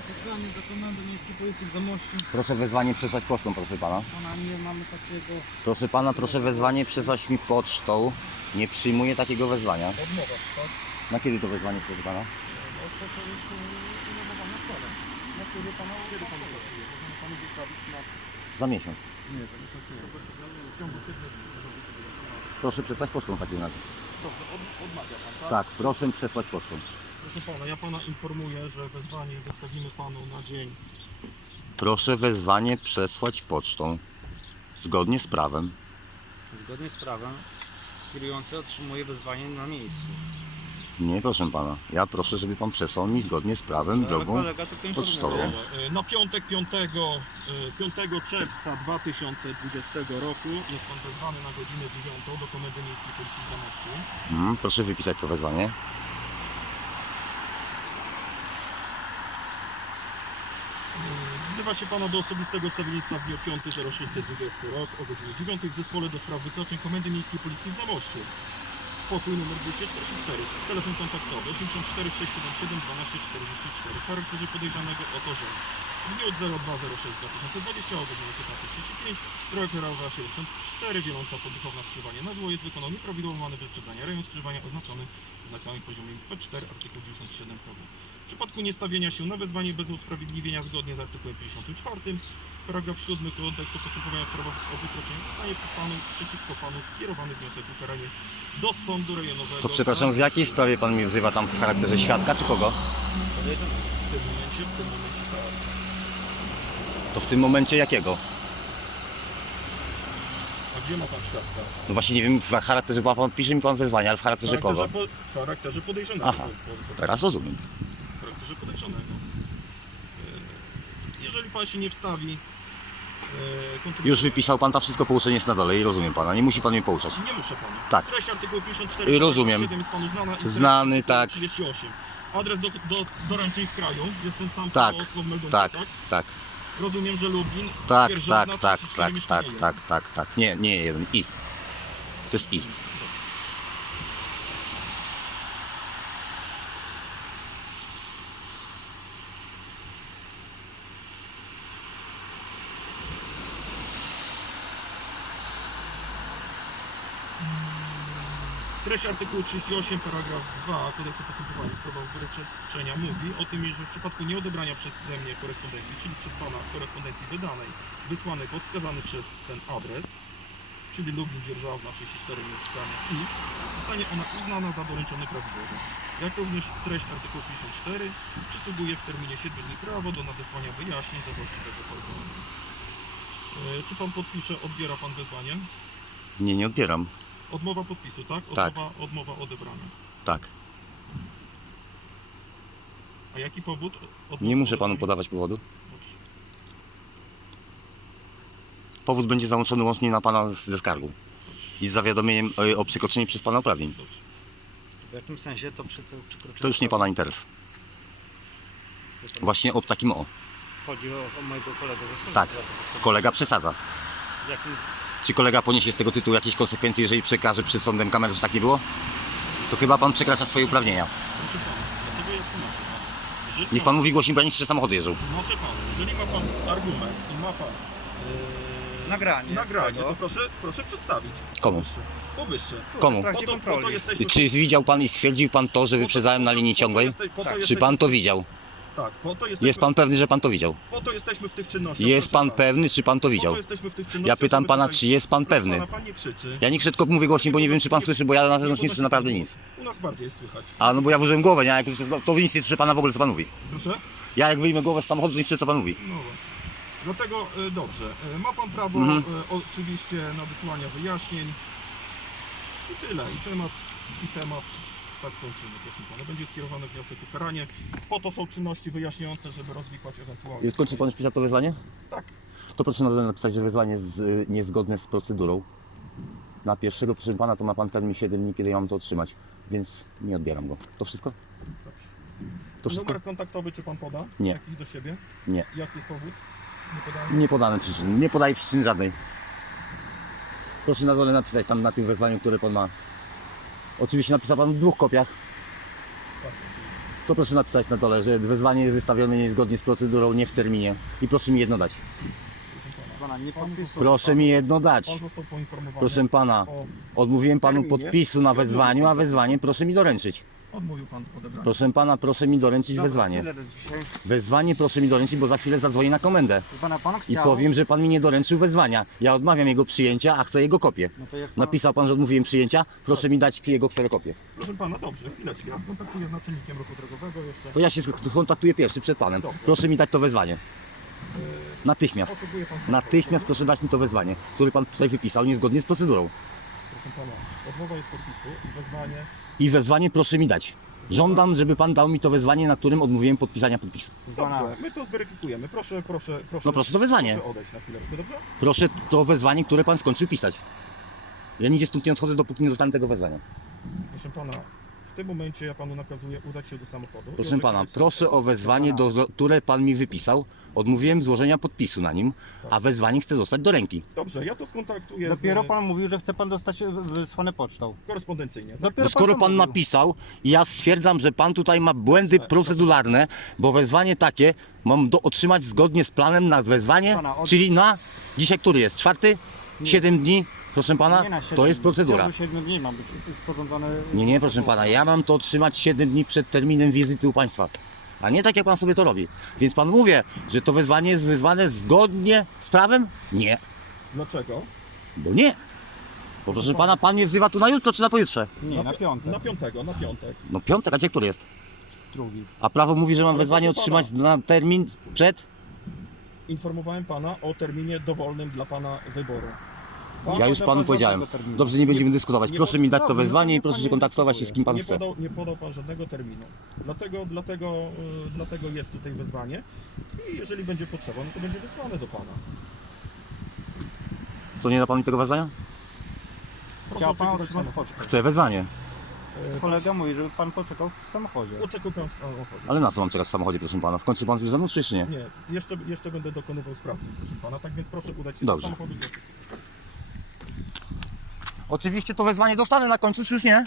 Wezwanie do Komendy Miejskiej Policji w Zamościu. Proszę wezwanie przesłać pocztą, proszę pana. Nie mamy takiego Proszę pana, proszę wezwanie przesłać mi pocztą. Nie przyjmuję takiego wezwania. odmowa, tak? Na kiedy to wezwanie, proszę pana? No jest umowa składem. Na pana kiedy pan pracuje? Możemy panu wystawić na... Za miesiąc. Nie, to nie pracuje. W ciągu 7 dni. Proszę przesłać pocztą w takim razie. Dobrze, od, odmawia pan, tak? Tak, proszę przesłać pocztą. Proszę pana, ja pana informuję, że wezwanie wystawimy panu na dzień. Proszę wezwanie przesłać pocztą. Zgodnie z prawem. Zgodnie z prawem kierujący otrzymuje wezwanie na miejscu. Nie, proszę pana. Ja proszę, żeby pan przesłał mi zgodnie z prawem Ale drogą kolega tylko informuje. pocztową. E, Na piątek 5, e, 5 czerwca 2020 roku jest pan wezwany na godzinę 9 do Komendy Miejskiej Policji w Zamościu. Mhm, proszę wypisać to wezwanie. Wzywa się Pana do osobistego stawiennictwa w dniu 5.06.20 rok o godzinie 9 w zespole do spraw wykroczeń Komendy Miejskiej Policji w Zamościu. Pokój numer 244, telefon kontaktowy 84 677 12 44 w charakterze podejrzanego o to, że w dniu 02.06.2020 o godzinie 15.35 droga krajowa 74 Wieląca Podduchowna Skrzyżowanie na zło jest wykonał nieprawidłowo many wyprzedzania. Rejon skrzyżowania oznaczony znakami poziomie P4 artykuł 97 prawo. W przypadku niestawienia się na wezwanie bez usprawiedliwienia zgodnie z artykułem 54 paragraf 7 kodeksu postępowania sprawowego o wykroczeniu zostanie panu przeciwko panu skierowany wniosek o ukaranie do sądu rejonowego. To przepraszam, w jakiej sprawie pan mnie wzywa tam w charakterze świadka, czy kogo? W tym momencie, w tym momencie tak. To w tym momencie jakiego? A gdzie ma pan świadka? No właśnie nie wiem, w charakterze, bo pan pisze mi pan wezwanie, ale w charakterze kogo? po, w charakterze podejrzanego. Aha. Teraz rozumiem. w charakterze podejrzanego. E, Jeżeli pan się nie wstawi, e, kontroluje- Już wypisał pan tam wszystko, pouczenie jest na dole i rozumiem pana. Nie musi pan mnie pouczać. Nie muszę panu. Tak. Treść artykułu 54 Y, rozumiem. 57 jest panu znana. i Znany, tak. 38. Adres do, do, doręczeń w kraju. Jest ten sam Tak, od Meldunka, Tak, tak? tak, Rozumiem, że Lublin. tak, tak, tak, 34 tak, mieszkanie tak, jeden. tak, tak, tak. Nie, nie jeden. I. To jest I. Treść artykułu 38, paragraf 2 Kodeksu postępowania w sprawach wyręczenia mówi o tym, że w przypadku nieodebrania przeze mnie korespondencji, czyli przez Pana korespondencji wydanej, wysłanej pod wskazany przez ten adres, czyli Lublin Dzierżawna 34 mieszkania i zostanie ona uznana za doręczony prawidłowo. Jak również treść artykułu 54 przysługuje w terminie 7 dni prawo do nadesłania wyjaśnień do właściwego organu. E, Czy Pan podpisze, odbiera Pan wezwanie? Nie, nie odbieram. Odmowa podpisu, tak? Tak. Odmowa, odmowa odebrania. Tak. A jaki powód? Odmowa Nie muszę panu odebrania? podawać powodu. Powód będzie załączony łącznie na pana z- ze skargą. I z zawiadomieniem y, o przekroczeniu przez pana uprawnień. Dobrze. W jakim sensie to przy, to przekroczenie? To już nie pana interes. Właśnie o takim o. Chodzi o, o mojego kolegę. ze służby. Tak. W Kolega przesadza. Jakim, Czy kolega poniesie z tego tytułu jakieś konsekwencje, jeżeli przekaże przed sądem kamerę, że tak nie było? To chyba pan przekracza swoje uprawnienia. Że Niech pan mówi głośniej, bo ja nie chcę samochody jeżdżą. Tłumaczę panu, jeżeli ma pan argument i ma pan yy, Nagranie nagranie, tego. to proszę, proszę przedstawić. Komu? Powyższe. Powyższe. Komu? Po to, po to jesteśmy, Czy widział pan i stwierdził pan to, że wyprzedzałem na linii ciągłej? Czy pan to widział? Tak, po to jesteśmy, Jest pan pewny, że pan to widział? po to jesteśmy w tych czynnościach. Jest proszę pan pana. pewny, czy pan to Po widział? to jesteśmy w tych czynnościach. Ja pytam żeby pana, tutaj- czy jest pan Proszę pewny? Pana, pan nie krzyczy. Ja nie krzyczko mówię głośniej, bo nie wiem, czy pan słyszy, bo ja na zewnątrz nie słyszę naprawdę nic. U nas bardziej jest słychać. A no bo ja włożyłem głowę, nie? Jak to, to nic nie słyszę pana w ogóle, co pan mówi. Proszę? Ja jak wyjmę głowę z samochodu, to nie słyszę, co pan mówi. No. Dlatego y, dobrze. Y, ma pan prawo Mhm. y, oczywiście na wysłanie wyjaśnień. I tyle. I temat, i temat tak kończymy, proszę pana. Będzie skierowany wniosek o karanie. Po to są czynności wyjaśniające, żeby rozwikłać ewentualnie. Skończył pan już pisać to wezwanie? Tak. To proszę na dole napisać, że wezwanie jest y, niezgodne z procedurą. Na pierwszego, proszę pana, to ma pan termin 7 dni, kiedy ja mam to otrzymać, więc nie odbieram go. To wszystko? To wszystko? Numer kontaktowy czy pan poda? Nie. Jakiś do siebie? Nie. Jaki jest powód? Nie podałem. Nie podane przyczyny, nie podaje przyczyny żadnej. Proszę na dole napisać tam na tym wezwaniu, które pan ma. Oczywiście napisał pan w dwóch kopiach. To proszę napisać na dole, że wezwanie jest wystawione niezgodnie z procedurą, nie w terminie. I proszę mi jedno dać. Pana nie. Proszę mi jedno dać. Pan został poinformowany. Proszę pana, O, odmówiłem panu terminie. podpisu na wezwaniu, a wezwanie proszę mi doręczyć. Odmówił pan odebrania. Proszę pana, proszę mi doręczyć wezwanie. Tyle do dzisiaj. Wezwanie proszę mi doręczyć, bo za chwilę zadzwonię na komendę. Proszę Pana, pan I chciał... powiem, że pan mi nie doręczył wezwania. Ja odmawiam jego przyjęcia, a chcę jego kopię. No to jak pan... Napisał pan, że odmówiłem przyjęcia, proszę mi dać jego kserokopię. Proszę pana, dobrze, chwileczkę. Ja skontaktuję z naczelnikiem ruchu drogowego jeszcze. To ja się skontaktuję pierwszy przed panem. Proszę mi dać to wezwanie. Natychmiast. Potrzebuje pan Natychmiast proszę dać mi to wezwanie, które pan tutaj wypisał niezgodnie z procedurą. Proszę pana, odmowa jest podpisu i wezwanie. I wezwanie proszę mi dać. Żądam, żeby pan dał mi to wezwanie, na którym odmówiłem podpisania podpisu. Dobrze, my to zweryfikujemy. Proszę, proszę, proszę. No proszę to wezwanie. Proszę odejść na chwileczkę, dobrze? Proszę to wezwanie, które pan skończył pisać. Ja nigdzie stąd nie odchodzę, dopóki nie dostanę tego wezwania. Proszę pana, tym momencie ja panu nakazuję udać się do samochodu. Proszę pana, proszę o wezwanie, do, które pan mi wypisał. Odmówiłem złożenia podpisu na nim, a wezwanie chcę dostać do ręki. Dobrze, ja to skontaktuję dopiero z, pan mówił, że chce pan dostać e, wysłane pocztą. korespondencyjnie. Tak? Dopiero No skoro to pan mówił. napisał ja stwierdzam, że pan tutaj ma błędy proceduralne, bo wezwanie takie mam do, otrzymać zgodnie z planem na wezwanie, Pana, od- czyli na dzisiaj który jest? Czwarty? Siedem dni? Proszę pana, Nie na siedem to jest dni. procedura. W ciągu siedmiu dni ma być sporządzone... Nie, nie, proszę pana, ja mam to otrzymać 7 dni przed terminem wizyty u państwa. A nie tak jak pan sobie to robi. Więc pan mówię, że to wezwanie jest wyzwane zgodnie z prawem? Nie, Dlaczego? bo nie. Bo proszę pana, pan mnie wzywa tu na jutro czy na pojutrze? Nie, na pi- piątek. Na piątego, na piątek. No piątek, a gdzie który jest? Drugi. A prawo mówi, że mam Ale wezwanie proszę otrzymać na termin przed? Informowałem pana o terminie dowolnym dla pana wyboru. Ja już panu pan powiedziałem. Dobrze, nie będziemy dyskutować. Proszę mi dać to wezwanie i proszę się kontaktować się z kim pan nie chce. podał, nie podał pan żadnego terminu. Dlatego, dlatego, y, dlatego jest tutaj wezwanie. I jeżeli będzie potrzeba, no to będzie wysłane do pana. To nie da pan mi tego wezwania? Chciał pan w samochodzie. Chcę wezwanie. Kolega mówi, żeby pan poczekał w samochodzie. Oczekuję pan w samochodzie. Ale na co mam czekać w samochodzie, proszę pana? Skończy pan już ze mną, czy jeszcze nie? Nie, jeszcze, jeszcze będę dokonywał sprawdzeń, proszę pana. Tak więc proszę udać się Dobrze. do samochodu. Oczywiście to wezwanie dostanę na końcu, czy już nie?